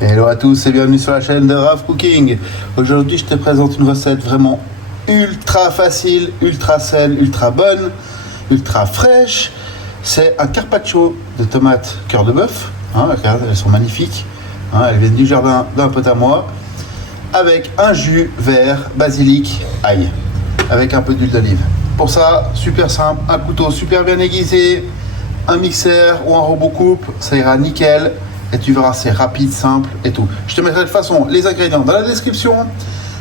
Hello à tous et bienvenue sur la chaîne de Rav Cooking. Aujourd'hui je te présente une recette vraiment ultra facile, ultra saine, ultra bonne, ultra fraîche. C'est un carpaccio de tomates cœur de bœuf. Regarde, elles sont magnifiques. Elles viennent du jardin d'un pote à moi. Avec un jus vert, basilic, ail. Avec un peu d'huile d'olive. Pour ça, super simple, un couteau super bien aiguisé, un mixeur ou un robot coupe, ça ira nickel. Et tu verras, c'est rapide, simple et tout. Je te mettrai de toute façon les ingrédients dans la description.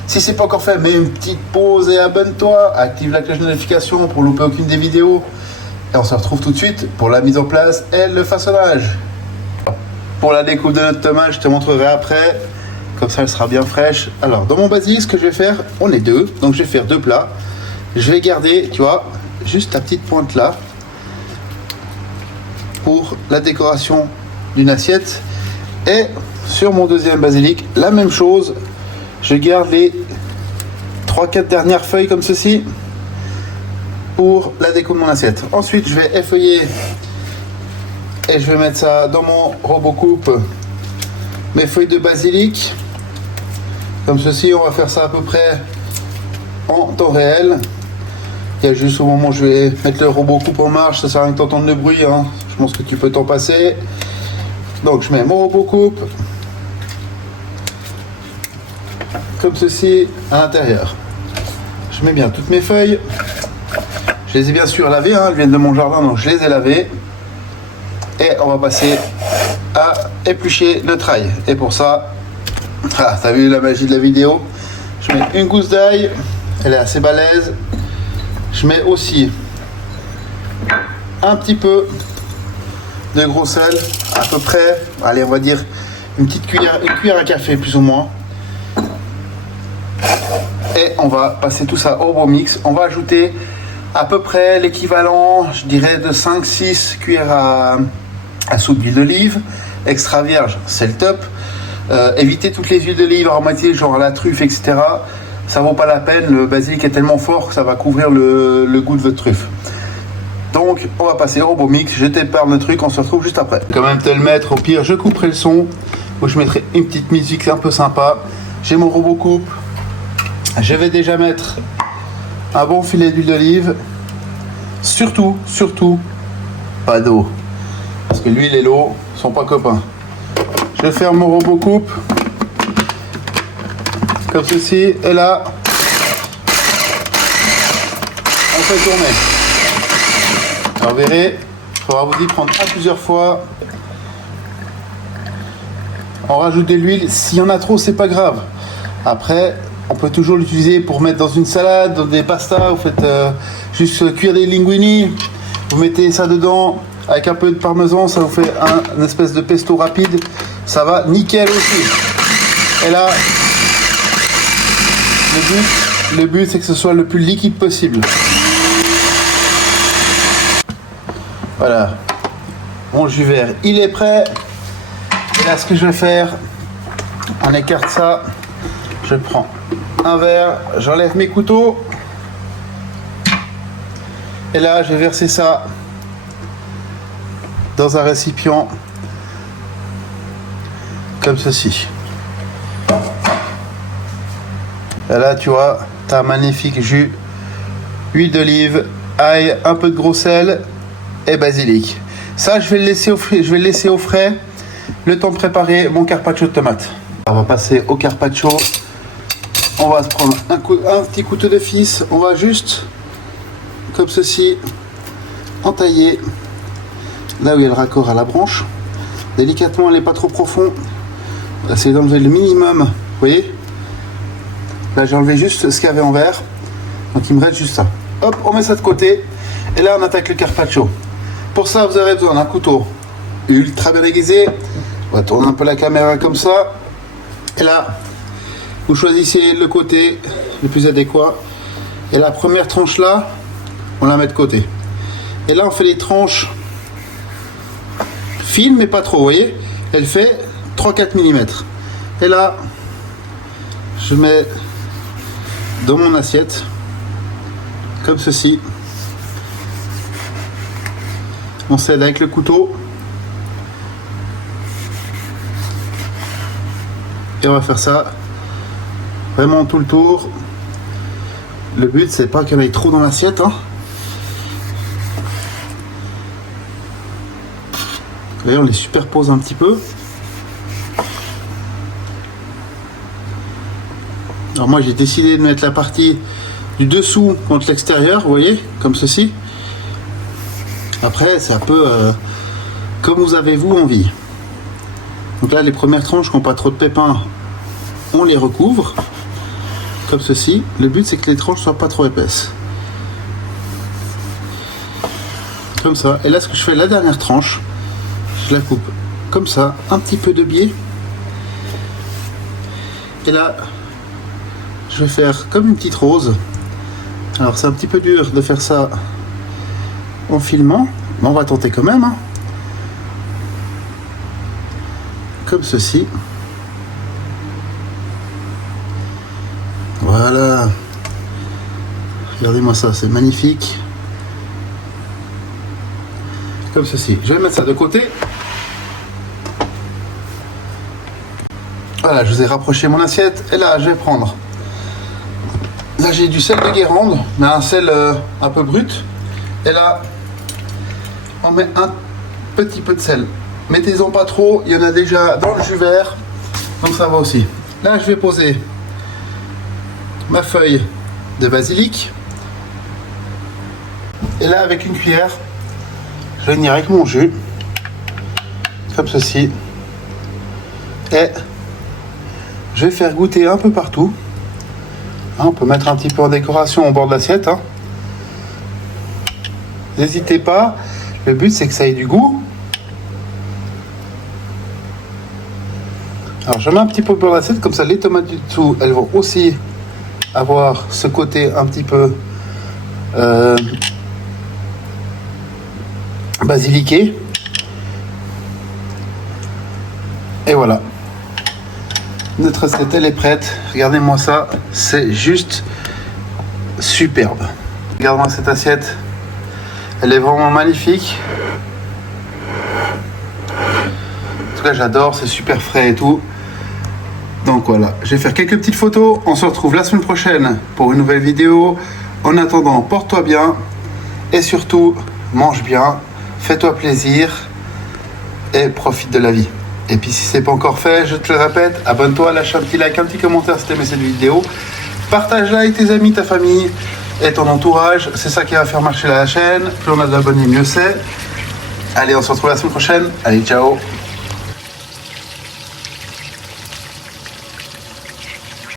Si c'est pas encore fait, mets une petite pause et abonne-toi. Active la cloche de notification pour louper aucune des vidéos. Et on se retrouve tout de suite pour la mise en place et le façonnage. Pour la découpe de notre tomate, je te montrerai après. Comme ça, elle sera bien fraîche. Alors, dans mon basilic, ce que je vais faire, on est deux. Donc, je vais faire deux plats. Je vais garder, tu vois, juste la petite pointe là. Pour la décoration d'une assiette. Et sur mon deuxième basilic, la même chose. Je garde les 3-4 dernières feuilles comme ceci pour la déco de mon assiette. Ensuite, je vais effeuiller et je vais mettre ça dans mon robot coupe. Mes feuilles de basilic comme ceci. On va faire ça à peu près en temps réel. Il y a juste au moment où je vais mettre le robot coupe en marche, ça sert à rien que tu entends le bruit, hein. Je pense que tu peux t'en passer. Donc je mets mon robot coupe comme ceci à l'intérieur. Je mets bien toutes mes feuilles. Je les ai bien sûr lavées, hein. Elles viennent de mon jardin, donc je les ai lavées. Et on va passer à éplucher notre ail. Et pour ça, t'as vu la magie de la vidéo, je mets une gousse d'ail, elle est assez balèze. Je mets aussi un petit peu de gros sel, à peu près, allez, on va dire une cuillère à café plus ou moins. Et on va passer tout ça au robot mix. On va ajouter à peu près l'équivalent, je dirais, de 5-6 cuillères à soupe d'huile d'olive. Extra vierge, c'est le top. Évitez toutes les huiles d'olive aromatiques, genre la truffe, etc. Ça vaut pas la peine, le basilic est tellement fort que ça va couvrir le goût de votre truffe. Donc on va passer au robot mix, je t'épargne le truc, on se retrouve juste après. Quand même te le mettre, au pire je couperai le son, ou je mettrai une petite musique un peu sympa. J'ai mon robot coupe, je vais déjà mettre un bon filet d'huile d'olive. Surtout, pas d'eau, parce que l'huile et l'eau sont pas copains. Je vais faire mon robot coupe, comme ceci, et là, on fait tourner. Alors, vous verrez, il faudra vous y prendre à plusieurs fois. On rajoute de l'huile, s'il y en a trop, c'est pas grave. Après, on peut toujours l'utiliser pour mettre dans une salade, dans des pastas. Vous faites juste cuire des linguini, vous mettez ça dedans avec un peu de parmesan, ça vous fait une espèce de pesto rapide. Ça va nickel aussi. Et là, le but c'est que ce soit le plus liquide possible. Voilà, mon jus vert il est prêt. Et là ce que je vais faire, on écarte ça, je prends un verre, j'enlève mes couteaux et là je vais verser ça dans un récipient comme ceci. Et là tu vois, tu as un magnifique jus, huile d'olive, ail, un peu de gros sel et basilic. Ça je vais le laisser au frais, le temps de préparer mon carpaccio de tomate. On va passer au carpaccio. On va se prendre un petit couteau de fils, on va juste comme ceci entailler là où il y a le raccord à la branche. Délicatement, elle n'est pas trop profonde. Essayez d'enlever le minimum, vous voyez. Là j'ai enlevé juste ce qu'il y avait en vert, donc il me reste juste ça. Hop, on met ça de côté et là on attaque le carpaccio. Pour ça vous aurez besoin d'un couteau ultra bien aiguisé. On va tourner un peu la caméra comme ça. Et là vous choisissez le côté le plus adéquat. Et la première tranche là, on la met de côté. Et là on fait les tranches fines mais pas trop, vous voyez. Elle fait 3-4 mm. Et là je mets dans mon assiette comme ceci. On s'aide avec le couteau Et on va faire ça vraiment tout le tour. Le but c'est pas qu'il y en ait trop dans l'assiette, hein. Là on les superpose un petit peu. Alors moi j'ai décidé de mettre la partie du dessous contre l'extérieur, vous voyez, comme ceci. Après c'est un peu comme vous avez vous envie. Donc là les premières tranches qui n'ont pas trop de pépins, on les recouvre comme ceci. Le but c'est que les tranches soient pas trop épaisses. Comme ça. Et là ce que je fais, la dernière tranche, je la coupe comme ça, un petit peu de biais. Et là je vais faire comme une petite rose. Alors c'est un petit peu dur de faire ça en filmant, mais on va tenter quand même, hein. Comme ceci. Voilà. Regardez-moi ça, c'est magnifique. Comme ceci. Je vais mettre ça de côté. Voilà, je vous ai rapproché mon assiette. Et là, je vais prendre. Là, j'ai du sel de Guérande, mais un sel un peu brut. Et là, on met un petit peu de sel. Mettez-en pas trop, il y en a déjà dans le jus vert, donc ça va aussi. Là, je vais poser ma feuille de basilic. Et là, avec une cuillère, je vais venir avec mon jus, comme ceci. Et je vais faire goûter un peu partout. On peut mettre un petit peu en décoration au bord de l'assiette, hein. N'hésitez pas, le but c'est que ça ait du goût. Alors je mets un petit peu au bord de l'assiette, comme ça les tomates du dessous, elles vont aussi avoir ce côté un petit peu basiliqué. Et voilà. Notre recette elle est prête. Regardez-moi ça, c'est juste superbe. Regardez-moi cette assiette, elle est vraiment magnifique. En tout cas j'adore, c'est super frais et tout. Donc voilà, je vais faire quelques petites photos. On se retrouve la semaine prochaine pour une nouvelle vidéo. En attendant, porte-toi bien et surtout mange bien, fais-toi plaisir et profite de la vie. Et puis si c'est pas encore fait, je te le répète, abonne-toi, lâche un petit like, un petit commentaire si t'aimes cette vidéo. Partage-la avec tes amis, ta famille et ton entourage. C'est ça qui va faire marcher la chaîne. Plus on a d'abonnés, mieux c'est. Allez, on se retrouve la semaine prochaine. Allez, ciao.